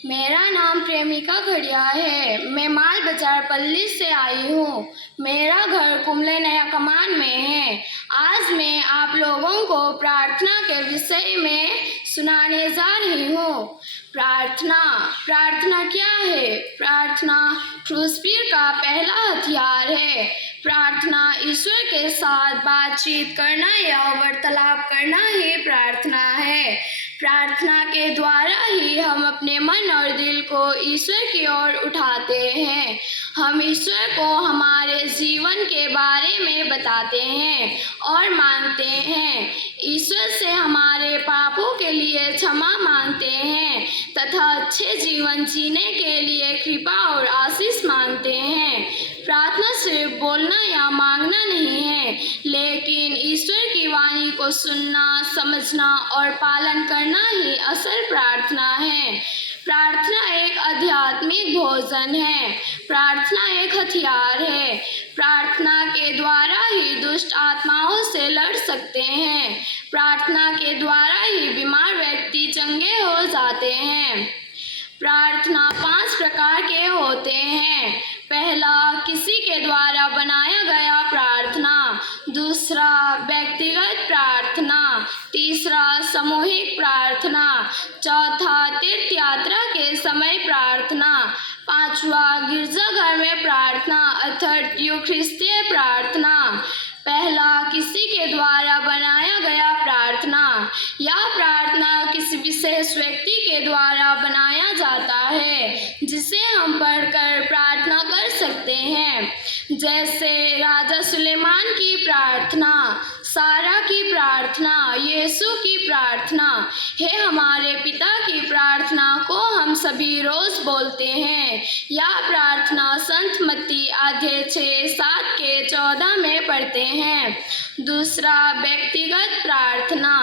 मेरा नाम प्रेमिका खड़िया है। मैं माल बाजार पल्ली से आई हूँ। मेरा घर कुमले नया कमान में है। आज मैं आप लोगों को प्रार्थना के विषय में सुनाने जा रही हूँ। प्रार्थना प्रार्थना क्या है? प्रार्थना क्रूसपीर का पहला हथियार है। प्रार्थना ईश्वर के साथ बातचीत करना या वार्तालाप करना ही प्रार्थना है। प्रार्थना के द्वारा ही हम अपने मन और दिल को ईश्वर की ओर उठाते हैं। हम ईश्वर को हमारे जीवन के बारे में बताते हैं और मांगते हैं। ईश्वर से हमारे पापों के लिए क्षमा मांगते हैं तथा अच्छे जीवन जीने के लिए कृपा और आशीष मांगते हैं। प्रार्थना सिर्फ बोलना या मांगना नहीं है, लेकिन ईश्वर की वाणी को सुनना, समझना और पालन करना ही असल प्रार्थना है। प्रार्थना एक आध्यात्मिक भोजन है। प्रार्थना एक हथियार है। प्रार्थना के द्वारा ही दुष्ट आत्माओं से लड़ सकते हैं। प्रार्थना के द्वारा ही बीमार व्यक्ति चंगे हो जाते हैं। प्रार्थना 5 प्रकार के होते हैं। पहला, किसी के द्वारा बनाया गया प्रार्थना। दूसरा, व्यक्तिगत प्रार्थना। तीसरा, सामूहिक प्रार्थना। चौथा, तीर्थ यात्रा के समय प्रार्थना। पांचवा, गिरजाघर में प्रार्थना अर्थात यूखरिस्तीय प्रार्थना। पहला, किसी के द्वारा बनाया गया प्रार्थना। यह प्रार्थना किसी विशेष व्यक्ति के द्वारा बनाया जाता है जिसे हम पढ़कर प्रार्थना कर सकते हैं, जैसे राजा सुलेमान की प्रार्थना, सारा की प्रार्थना, यीशु की प्रार्थना। हे हमारे पिता की प्रार्थना को हम सभी रोज बोलते हैं। यह प्रार्थना संत मत्ती अध्याय 6:7-14 में पढ़ते हैं। दूसरा, व्यक्तिगत प्रार्थना।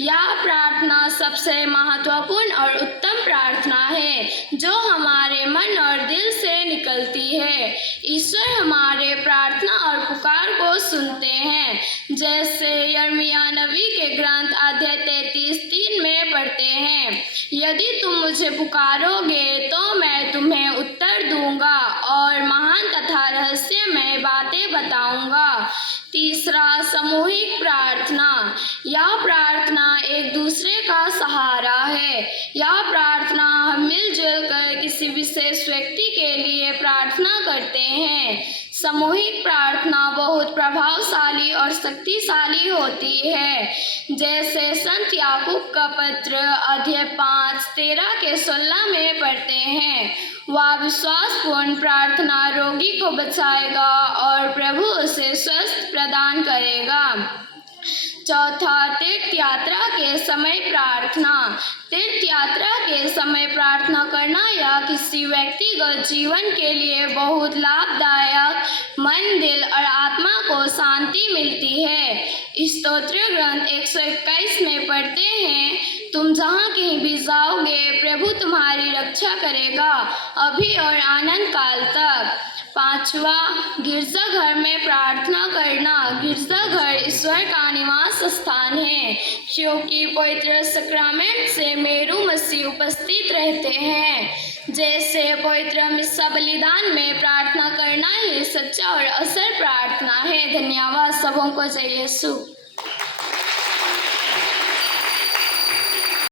यह प्रार्थना सबसे महत्वपूर्ण और उत्तम प्रार्थना है जो हमारे मन और दिल से निकलती है। ईश्वर हमारे प्रार्थना और पुकार को सुनते हैं, जैसे यिर्मयाह नबी के ग्रंथ अध्याय 33:3 में पढ़ते हैं, यदि तुम मुझे पुकारोगे तो मैं तुम्हें उत्तर दूंगा और महान तथा रहस्यमय बातें बताऊंगा। तीसरा, सामूहिक प्रार्थना। यह प्रार्थना एक दूसरे का सहारा है। यह प्रार्थना हम मिलजुल कर किसी विशेष व्यक्ति के लिए प्रार्थना करते हैं। सामूहिक प्रार्थना बहुत प्रभावशाली और शक्तिशाली होती है, जैसे संत याकूब का पत्र अध्याय 5:13-16 में पढ़ते हैं, वह विश्वासपूर्ण प्रार्थना रोगी को बचाएगा और प्रभु उसे स्वस्थ प्रदान करेगा। चौथा, तीर्थ यात्रा के समय प्रार्थना। तीर्थ यात्रा के समय प्रार्थना करना या किसी व्यक्तिगत जीवन के लिए बहुत लाभदायक, मन, दिल और आत्मा को शांति मिलती है। स्तोत्र ग्रंथ 121 में पढ़ते हैं, तुम जहाँ कहीं भी जाओगे प्रभु तुम्हारी रक्षा करेगा अभी और अनंत काल तक। पांचवा, गिरजाघर में प्रार्थना करना। गिरजाघर ईश्वर का निवास स्थान है, क्योंकि पवित्र सक्रामेंट से मेरू मसीह उपस्थित रहते हैं। जैसे पवित्र मिस्सा बलिदान में प्रार्थना करना ही सच्चा और असल प्रार्थना है। धन्यवाद। सबों को जय यीशु।